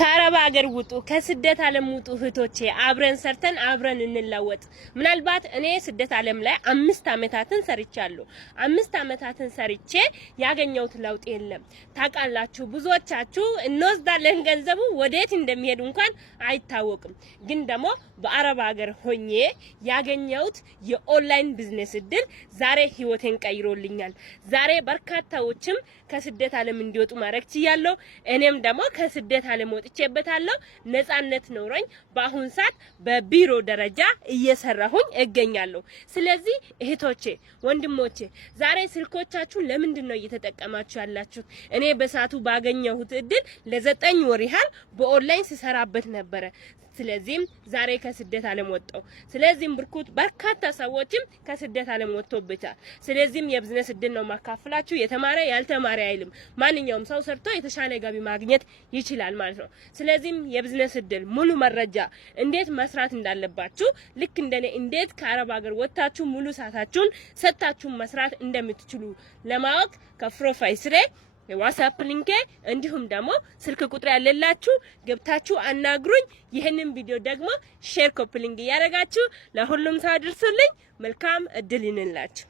ከአረብ ሀገር ውጡ፣ ከስደት ዓለም ውጡ እህቶቼ፣ አብረን ሰርተን አብረን እንለወጥ። ምናልባት እኔ ስደት ዓለም ላይ 5 አመታትን ሰርቻለሁ። 5 አመታትን ሰርቼ ያገኘሁት ለውጥ የለም። ታውቃላችሁ፣ ብዙዎቻችሁ እንወስዳለን ገንዘቡ ወዴት እንደሚሄድ እንኳን አይታወቅም። ግን ደግሞ በአረብ ሀገር ሆኜ ያገኘሁት የኦንላይን ቢዝነስ እድል ዛሬ ህይወቴን ቀይሮልኛል። ዛሬ በርካታዎችም ከስደት ዓለም እንዲወጡ ማድረግ ችያለሁ። እኔም ደግሞ ከስደት ዓለም ወጥቼበታለሁ። ነፃነት ኖሮኝ በአሁን ሰዓት በቢሮ ደረጃ እየሰራሁኝ እገኛለሁ። ስለዚህ እህቶቼ፣ ወንድሞቼ ዛሬ ስልኮቻችሁ ለምንድን ነው እየተጠቀማችሁ ያላችሁት? እኔ በሰዓቱ ባገኘሁት እድል ለ9 ወር ያህል በኦንላይን ስሰራበት ነበረ። ስለዚህም ዛሬ ከስደት ዓለም ወጣው። ስለዚህም በርካታ ሰዎችም ከስደት ዓለም ወጥቶበታል። ስለዚህም የቢዝነስ እድል ነው ማካፈላችሁ። የተማረ ያልተማረ አይልም። ማንኛውም ሰው ሰርቶ የተሻለ ገቢ ማግኘት ይችላል ማለት ነው። ስለዚህም የቢዝነስ እድል ሙሉ መረጃ እንዴት መስራት እንዳለባችሁ ልክ እንደኔ እንዴት ከአረብ ሀገር ወጣችሁ ሙሉ ሰዓታችሁን ሰጣችሁ መስራት እንደምትችሉ ለማወቅ ከፕሮፋይል ስሬ የዋትስአፕ ሊንክ እንዲሁም ደግሞ ስልክ ቁጥር ያለላችሁ ገብታችሁ አናግሩኝ። ይሄንን ቪዲዮ ደግሞ ሼር ኮፒ ሊንክ ያደርጋችሁ ለሁሉም ሰው አድርሱልኝ። መልካም እድል ይንላችሁ።